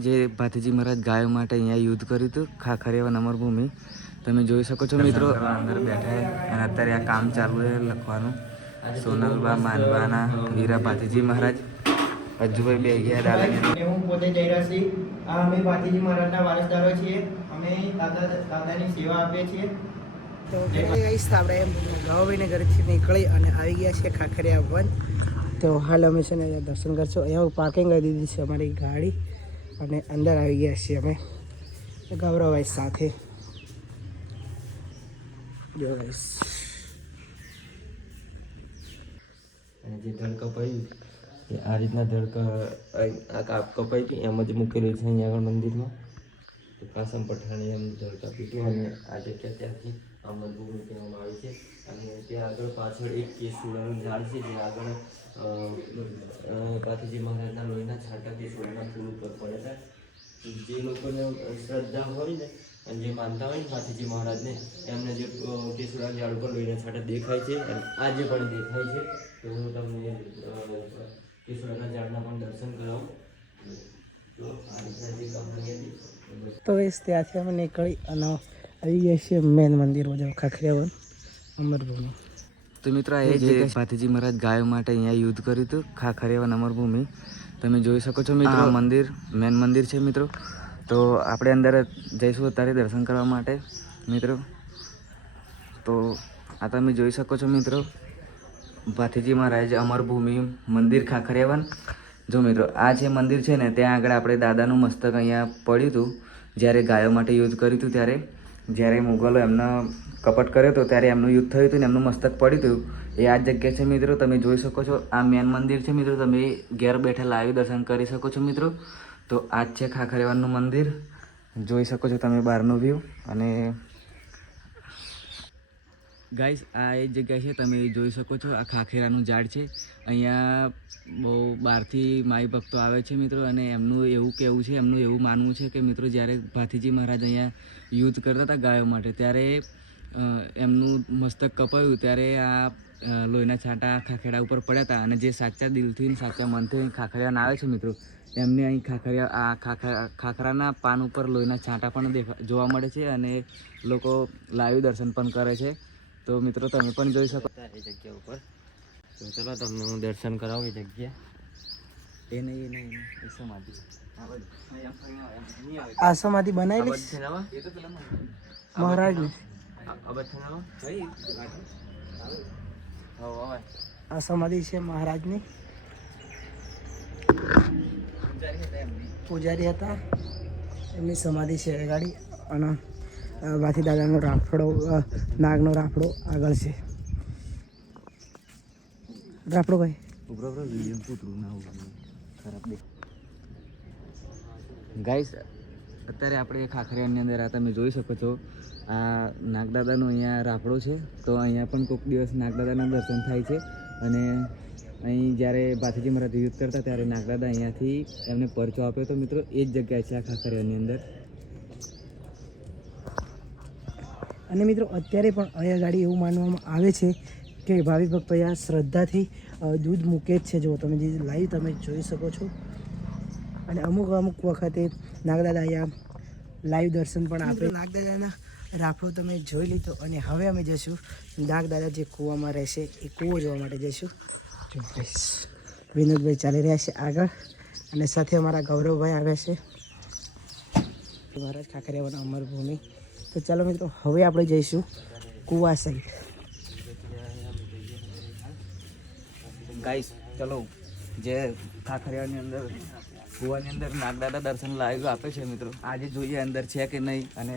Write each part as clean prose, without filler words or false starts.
જે ભાતીજી મહારાજ ગાયો માટે અહીંયા યુદ્ધ કર્યું હતું ખાખરિયા અમરભૂમિ તમે જોઈ શકો છો મિત્રો અંદર બેઠા અને અત્યારે આ કામ ચાલુ છે લખવાનું સોનલબા માનવાના વીરા ભાતીજી મહારાજ અજુભાઈ બે ગયા દાદાને હું પોતે જયરાજસિંહ અમે ભાતીજી મહારાજના વારસદારો છીએ અમે દાદાની સેવા આપીએ છીએ તો ગાઈસ આપણે ગાવાભાઈને ઘરેથી નીકળી અને આવી ગયા છીએ ખાખરિયા વન તો હાલ અમે છે ને દર્શન કરશો અહીંયા પાર્કિંગ કરી દીધી છે અમારી ગાડી અને અંદર આવી ગયા છીએ અમે ગૌરવભાઈ સાથે જો ગાઈસ અને જે ધડ કપાયું એ આ રીતના ધડ આ કાપ કપાઈ હતી એમ જ મૂકેલું છે અહીંયા આગળ મંદિરમાં તો કાસમ પઠાણે એમ ધડ કાપ્યું હતું અને આ જગ્યા ત્યાંથી અમરભૂમિ કહેવામાં આવે છે અને ત્યાં આગળ પાછળ એક કેસુડાનું ઝાડ છે જે આગળ ભાતીજી મહારાજના લોહીના છાંટા કેસુડાના ફૂલ ઉપર પડે છે જે લોકોને શ્રદ્ધા હોય ને અને જે માનતા હોય ને ભાતીજી મહારાજને એમને જે કેસુડા ઝાડ ઉપર લોહીના છાંટા દેખાય છે અને આજે પણ દેખાય છે તો હું તમને કેસુડાના ઝાડના પણ દર્શન કરાવું તો આ રીતના જે કહાની હતી તો ગાઈસ ત્યાંથી અમે નીકળી અને આવી ગયા છીએ મેન મંદિર બાજુ ખાખરિયા વન અમરભૂમિ તો મિત્રો આ જે ભાતીજી મહારાજ ગાયો માટે અહીંયા યુદ્ધ કર્યું હતું ખાખરિયા અમરભૂમિ તમે જોઈ શકો છો મિત્રો મંદિર મેન મંદિર છે મિત્રો તો આપણે અંદર જઈશું અત્યારે દર્શન કરવા માટે મિત્રો તો આ તમે જોઈ શકો છો મિત્રો ભાતીજી મહારાજ અમરભૂમિ મંદિર ખાખરિયા વન જો મિત્રો આ જે મંદિર છે ને ત્યાં આગળ આપણે દાદાનું મસ્તક અહીંયા પડ્યું હતું જ્યારે ગાયો માટે યુદ્ધ કર્યું હતું ત્યારે જ્યારે મુગલો એમનો કપટ કર્યો હતો ત્યારે એમનું યુદ્ધ થયું હતું ને એમનું મસ્તક પડ્યું હતું એ આ જગ્યા છે મિત્રો તમે જોઈ શકો છો આ મેન મંદિર છે મિત્રો તમે ઘેર બેઠા લાઈવ દર્શન કરી શકો છો મિત્રો તો આ જ છે ખાખરિયાનું મંદિર જોઈ શકો છો તમે બહારનો વ્યૂ અને ગાઈસ આ એ જગ્યા છે તમે જોઈ શકો છો આ ખાખેરાનું ઝાડ છે અહીંયા બહુ બહારથી માઈ ભક્તો આવે છે મિત્રો અને એમનું એવું કહેવું છે એમનું એવું માનવું છે કે મિત્રો જ્યારે ભાતીજી મહારાજ અહીંયા યુદ્ધ કરતા હતા ગાયો માટે ત્યારે એમનું મસ્તક કપાયું ત્યારે આ લોહીના છાંટા ખાખેડા ઉપર પડ્યા હતા અને જે સાચા દિલથી સાચા મનથી ખાખરિયાના આવે છે મિત્રો એમને અહીં ખાખરાના પાન ઉપર લોહીના છાંટા પણ જોવા મળે છે અને લોકો લાઈવ દર્શન પણ કરે છે તો મિત્રો તમે પણ જોઈ શકો એ જગ્યા ઉપર તો ચલો તમને હું દર્શન કરાવું એ જગ્યા એ નહીં એ સમાધિ આ સમાધિ બનાવેલી મહારાજની આ સમાધિ છે મહારાજની પૂજારી હતા એમની સમાધિ છે એ ગાડી અને ભાથી દાદાનો રાફડો નાગનો રાફડો આગળ છે રાફડો ભાઈ ગાઈસ અત્યારે આપણે ખાખરિયાની અંદર આ તમે જોઈ શકો છો આ નાગદાદાનો અહીંયા રાફડો છે તો અહીંયા પણ કોઈક દિવસ નાગદાદાના દર્શન થાય છે અને અહીં જ્યારે ભાતીજી મહારાજ યુદ્ધ કરતા ત્યારે નાગદાદા અહીંયાથી એમને પરચો આપ્યો તો મિત્રો એ જ જગ્યા છે આ ખાખરિયાની અંદર અને મિત્રો અત્યારે પણ અહીંયા ગાડી એવું માનવામાં આવે છે કે ભાવિ ભક્તો અહીંયા શ્રદ્ધાથી દૂધ મૂકે જ છે જો તમે જે લાઈવ તમે જોઈ શકો છો અને અમુક વખતે નાગદાદા અહીંયા લાઈવ દર્શન પણ આપે નાગદાદાના રાફડો તમે જોઈ લીધો અને હવે અમે જઈશું નાગદાદા જે કૂવામાં રહેશે એ કૂવો જોવા માટે જઈશું વિનોદભાઈ ચાલી રહ્યા છે આગળ અને સાથે અમારા ગૌરવભાઈ આવ્યા છે મહારાજ ખાખરિયા અમરભૂમિ તો ચાલો મિત્રો હવે આપણે જઈશું કૂવા સાઈડ ગાઈસ ચલો જે ખાખરિયાની અંદર કૂવાની અંદર નાગદાદા દર્શન લાઈવ આપે છે મિત્રો આજે જોઈએ અંદર છે કે નહીં અને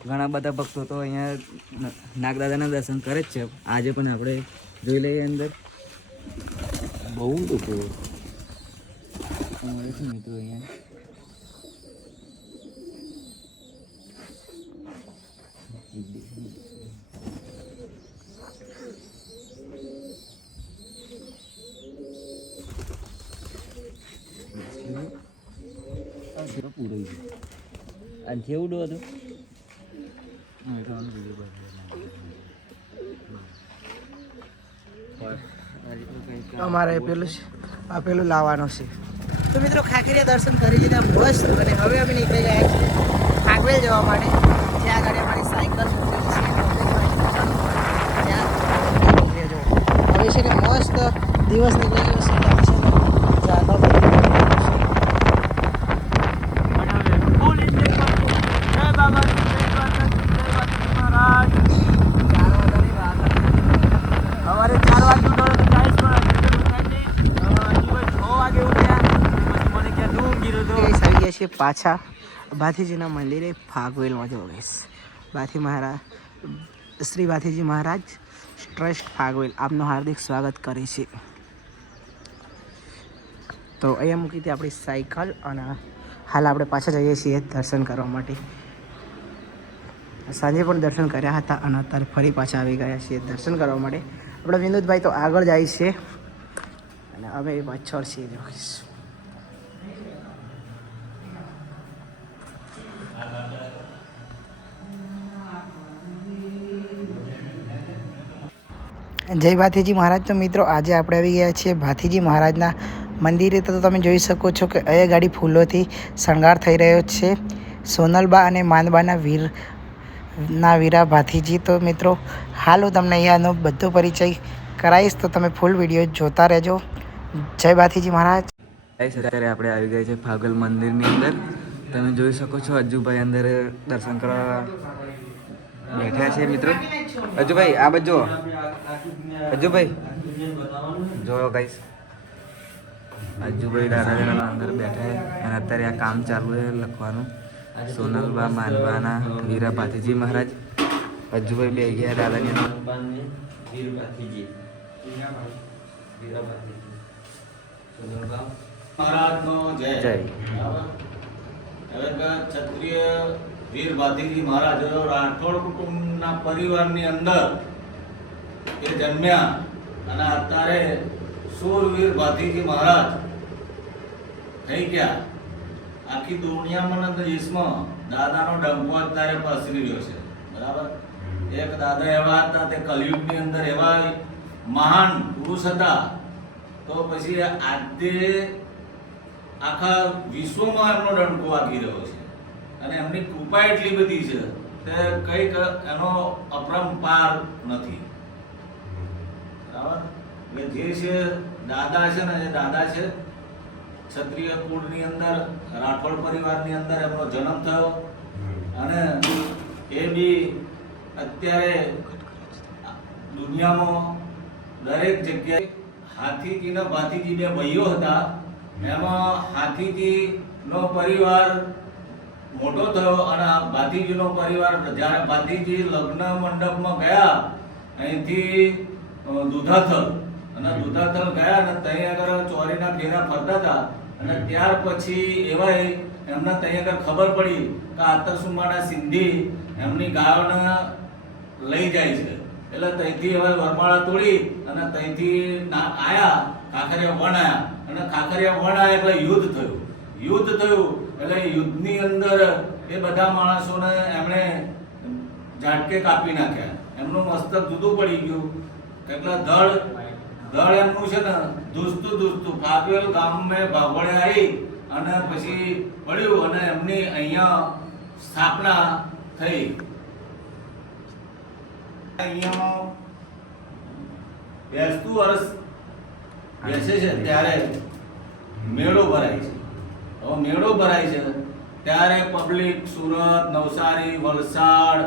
ઘણા બધા ભક્તો તો અહીંયા નાગદાદાના દર્શન કરે જ છે આજે પણ આપણે જોઈ લઈએ અંદર બહુ લોકો મળે છે મિત્રો અહીંયા પૂરો અને કેવડો હતો અમારે પેલું આ પેલું લાવવાનું છે તો તો મિત્રો ખાખરીયા દર્શન કરી લીધા મસ્ત, અને હવે અમે નીકળી ગયા છીએ ખાગવેલ જવા માટે. જ્યાં આગળ અમારી સાયકલ મૂકેલી છે ત્યાં નીકળી જવું. હવે છે ને મસ્ત દિવસ નીકળી ગયો છે, ત્યાં છે ને જાગા પાછા ભાથીજીના મંદિરે ફાગવેલમાં જવો ગઈશ. શ્રી ભાથીજી મહારાજ ટ્રસ્ટ ફાગવેલ આપનું હાર્દિક સ્વાગત કરે છે. તો અહીંયા મૂકી હતી આપણી સાયકલ, અને હાલ આપણે પાછા જઈએ છીએ દર્શન કરવા માટે. સાંજે પણ દર્શન કર્યા હતા અને અત્યારે ફરી પાછા આવી ગયા છીએ દર્શન કરવા માટે. આપણા વિનોદભાઈ તો આગળ જાય છે અને અમે પાછળ છીએ. જય ભાથીજી મહારાજ. તો મિત્રો આજે આપણે આવી ગયા છીએ ભાથીજી મહારાજના મંદિરે. તો તમે જોઈ શકો છો કે અહીંયા ગાડી ફૂલોથી શણગાર થઈ રહ્યો છે. સોનલબા અને માનબાના વીરા ભાથીજી. તો મિત્રો હાલ હું તમને અહીંયાનો બધો પરિચય કરાવીશ, તો તમે ફૂલ વિડીયો જોતા રહેજો. જય ભાથીજી મહારાજ. અત્યારે આપણે આવી ગયા છે ફાગલ મંદિરની અંદર. તમે જોઈ શકો છો અજ્જુભાઈ અંદર દર્શન કરવા બેઠા છે મિત્રો. અજ્જુભાઈ આ બાજુ જુઓ. અજ્જુભાઈ જોયો ગાઈસ, અજ્જુભાઈ દાદાજીના અંદર બેઠા છે અને અત્યારે આ કામ ચાલુ છે લખવાનું. સોનલબા માનવાના વીરા ભાથીજી મહારાજ. અજ્જુભાઈ બે ગયા દાદાજી મહારાજનો જય. જય. હવે ક્ષત્રિય વીર ભાથીજી મહારાજ રાઠોડ કુટુંબના પરિવારની અંદર એ જન્મ્યા અને અત્યારે શૂરવીર ભાથીજી મહારાજ થઈ ગયા. આખી દુનિયામાં દેશમાં દાદાનો ડંકો અત્યારે પસરી રહ્યો છે. બરાબર. એક દાદા એવા હતા, તે કલયુગની અંદર એવા મહાન પુરુષ હતા. તો પછી આજે આખા વિશ્વમાં એમનો ડંકો વાગી રહ્યો છે અને એમની કૃપા એટલી બધી છે કે કંઈક એનો અપરંપાર નથી. બરાબર. એટલે જે છે દાદા છે ને, એ દાદા છે ક્ષત્રિય કુળની અંદર રાઠોડ પરિવારની અંદર એમનો જન્મ થયો અને એ બી અત્યારે દુનિયામાં દરેક જગ્યાએ હાથીજીના ભાથીજી બે ભાઈઓ હતા. એમાં હાથીજીનો પરિવાર મોટો થયો અને ભાથીજીનો પરિવાર, જ્યારે ભાથીજી લગ્ન મંડપમાં ગયા અહીંથી દુધાથલ, અને દુધાથલ ગયા અને ત્યાં આગળ ચોરીના ફેરા ફરતા હતા અને ત્યાર પછી એવા એમને ત્યાં આગળ ખબર પડી કે આતરસુમાના સિંધી એમની ગાયોને લઈ જાય છે. એટલે ત્યાંથી હવે વરમાળા તોડી અને ત્યાંથી આયા ખાખરિયા વણ આયા અને ખાખરિયા વણ આયા એટલે યુદ્ધ થયું. યુદ્ધ થયું એટલે યુદ્ધની અંદર એ બધા માણસોને એમણે ઝાટકે કાપી નાખ્યા. એમનું મસ્તક જુદું પડી ગયું. કેટલા દળ એમનું છે ને ધૂસતું ફાગવેલ ગામમાં ભાગોળે આવી અને પછી પડ્યું અને એમની અહીંયા સ્થાપના થઈ. અહીંયા બેસતું વર્ષ બેસે છે ત્યારે મેળો ભરાય છે. હવે મેળો ભરાય છે ત્યારે પબ્લિક સુરત, નવસારી, વલસાડ,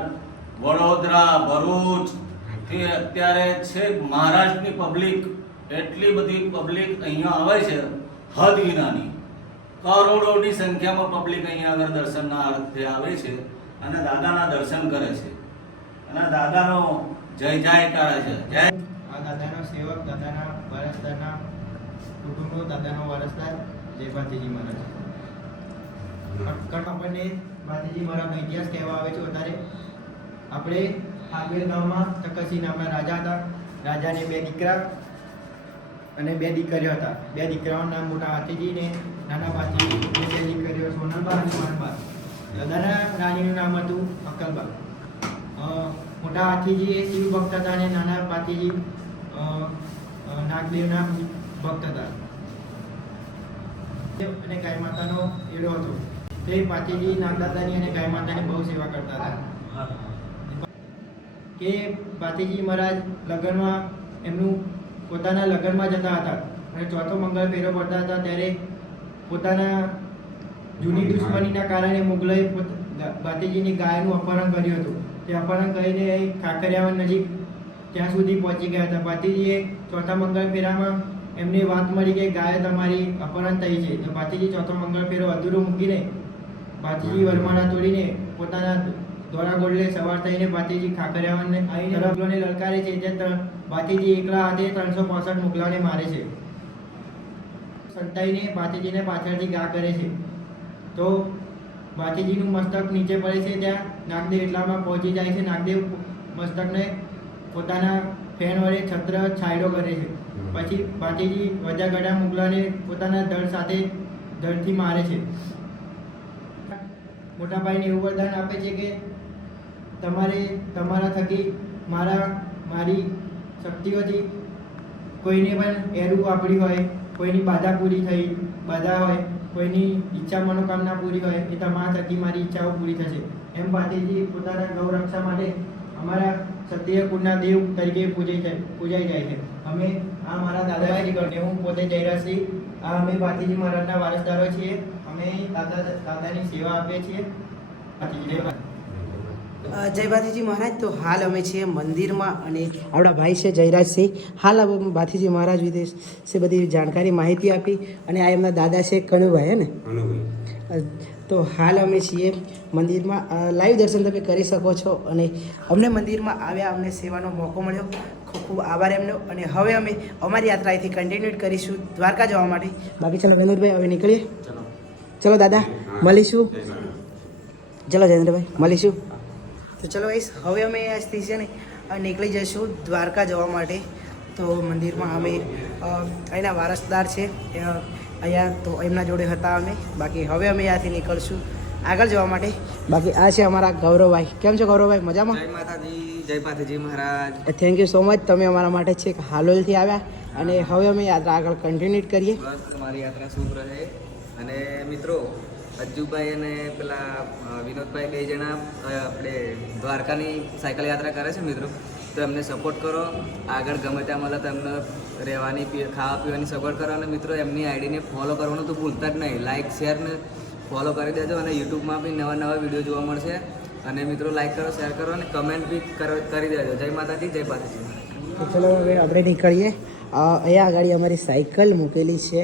વડોદરા, ભરૂચ થી અત્યારે છે મહારાષ્ટ્રની પબ્લિક, એટલી બધી પબ્લિક અહીંયા આવે છે હદ વિનાની. કરોડોની સંખ્યામાં પબ્લિક અહીંયા આગળ દર્શનના અર્થે આવે છે અને દાદાના દર્શન કરે છે અને દાદાનો જય જયકાર છે. જય. આ દાદાનો સેવક, દાદાના વારસદારના કુટુંબો, દાદાનો વારસદાર જય ભાથીજી મહારાજ. આપણને ભાથીજી મહારાજનો ઇતિહાસ કહેવા આવે છે. વધારે આપણે ફાગવેલ ગામમાં તકસી નામના રાજા હતા. રાજાને બે દીકરા અને બે દીકરીઓ હતા. બે દીકરાઓનું નામ મોટા હાથીજી ને નાના ભાથીજી. બે દીકરીઓ સોનલબા અને માનબા. દાદાના રાણીનું નામ હતું અક્કલબા. મોટા હાથીજી એ શિવ ભક્ત હતા અને નાના ભાથીજી નાગદેવના ભક્ત હતા. અને ગાય માતાનો એડો હતો. તે પાટીજી નાગદાદાની અને ગાય માતાની બહુ સેવા કરતા હતા. કે પાટીજી મહારાજ લગ્નમાં એમનું પોતાના લગ્નમાં જતા હતા અને ચોથો મંગળ ફેરો પડતા હતા ત્યારે પોતાના જૂની દુશ્મનીના કારણે મુગલોએ ભાતીજીની ગાયનું અપહરણ કર્યું હતું. તે અપહરણ કરીને ખાખરિયાવાડ નજીક ત્યાં સુધી પહોંચી ગયા હતા. ભાતીજીએ ચોથા મંગળ ફેરામાં એમને વાત મળી કે ગાય તમારી અપહરણ થઈ છે. તો ભાતીજી ચોથો મંગળ ફેરો અધૂરો મૂકીને ભાતીજી વરમાળા તોડીને પોતાના દોરા ગોળલે સવાર થઈને ભાતીજી ખાખરિયાવાડને આવીને મુગલોને લલકારે છે. ત્યાં ભાતીજી એકલા હાથે 365 મુગલોને મારે છે. સંતાઈને ભાતીજીને પાછળથી ઘા કરે છે. તો ભાતીજીનું મસ્તક નીચે પડે છે. ત્યાં નાગદેવ એટલામાં પહોંચી જાય છે. નાગદેવ મસ્તકને પોતાના ફેણ વડે છત્ર છાંયડો કરે છે. પછી ભાતીજી વજાગડા મુગલાને પોતાના ધડ સાથે ધડથી મારે છે. મોટા ભાઈને એવું વરદાન આપે છે કે તમારે તમારા થકી મારી શક્તિઓથી કોઈને પણ એરું આપણી હોય, કોઈની બાધા પૂરી થઈ બાધા હોય, કોઈની ઈચ્છા મનોકામના પૂરી હોય, એ તમારા થકી મારી ઈચ્છાઓ પૂરી થશે. એમ ભાતીજી પોતાના ગૌરક્ષા માટે અમારા ક્ષત્રિય કુળના દેવ તરીકે પૂજાઈ જાય છે. અમે આ મારા દાદાજી કરીને હું પોતે જયરાજસિંહ, આ અમે ભાતીજી મહારાજના વારસદારો છીએ. અમે દાદાની સેવા આપીએ છીએ. જય ભાતીજી મહારાજ. તો હાલ અમે છીએ મંદિરમાં અને આપણા ભાઈ છે જયરાજસિંહ. હાલ ભાતીજી મહારાજ વિશે બધી જાણકારી માહિતી આપી અને આ એમના દાદા છે કનુભાઈ, હે ને? તો હાલ અમે છીએ મંદિરમાં. લાઈવ દર્શન તમે કરી શકો છો અને અમને મંદિરમાં આવ્યા, અમને સેવાનો મોકો મળ્યો. ખૂબ ખૂબ આભાર એમનો. અને હવે અમે અમારી યાત્રા અહીંથી કન્ટિન્યુ કરીશું દ્વારકા જવા માટે. બાકી ચાલો વિનોદભાઈ હવે નીકળીએ. ચલો દાદા મળીશું. ચલો જયેન્દ્રભાઈ મળીશું. તો ચલો ગાઈસ હવે અમે આજથી છે ને નીકળી જઈશું દ્વારકા જવા માટે. તો મંદિરમાં અમે અહીંના વારસદાર છે અહીંયા, તો એમના જોડે હતા અમે. બાકી હવે અમે ત્યાંથી નીકળશું આગળ જવા માટે. બાકી આ છે અમારા ગૌરવભાઈ. કેમ છો ગૌરવભાઈ? મજામાં? જય માતાજી, જય ભાતીજી મહારાજ. Thank you so much. તમે અમારા માટે છેક હાલોલથી આવ્યા અને હવે અમે યાત્રા આગળ કન્ટિન્યુ કરીએ. બસ તમારી યાત્રા શુભ રહે. અને મિત્રો અજ્જુભાઈ અને પેલા વિનોદભાઈ બે જણા આપણે દ્વારકાની સાયકલ યાત્રા કરે છે મિત્રો. તો એમને સપોર્ટ કરો. આગળ ગમે ત્યાં મળે તો એમને રહેવાની ખાવા પીવાની સગવડ કરો. અને મિત્રો એમની આઈડીને ફોલો કરવાનું તો ભૂલતા જ નહીં. લાઇક શેર ને ફોલો કરી દેજો. અને યુટ્યુબમાં બી નવા નવા વિડીયો જોવા મળશે. અને મિત્રો લાઇક કરો, શેર કરો અને કમેન્ટ બી કરી દેજો. જય માતાજી, જય ભાતીજી. તો ચલો હવે આપણે નીકળીએ. અહીંયા આગળ અમારી સાયકલ મૂકેલી છે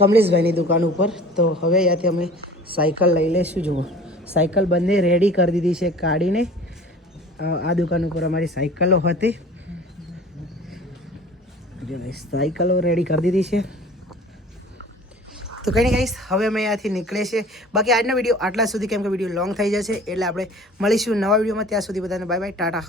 કમલેશભાઈની દુકાન ઉપર. તો હવે અહીંયાથી અમે સાયકલ લઈ લઈશું. જુઓ સાયકલ બંને રેડી કરી દીધી છે કાઢીને. આ દુકાન ઉપર અમારી સાયકલો હતી. સાયકલો રેડી કરી દીધી છે. તો કંઈ નહીં ગાઈસ, હવે અમે અહીંયાથી નીકળીએ છીએ. બાકી આજનો વિડીયો આટલા સુધી, કેમ કે વિડીયો લોંગ થઈ જશે. એટલે આપણે મળીશું નવા વિડીયોમાં. ત્યાં સુધી બધાને બાય બાય, ટાટા.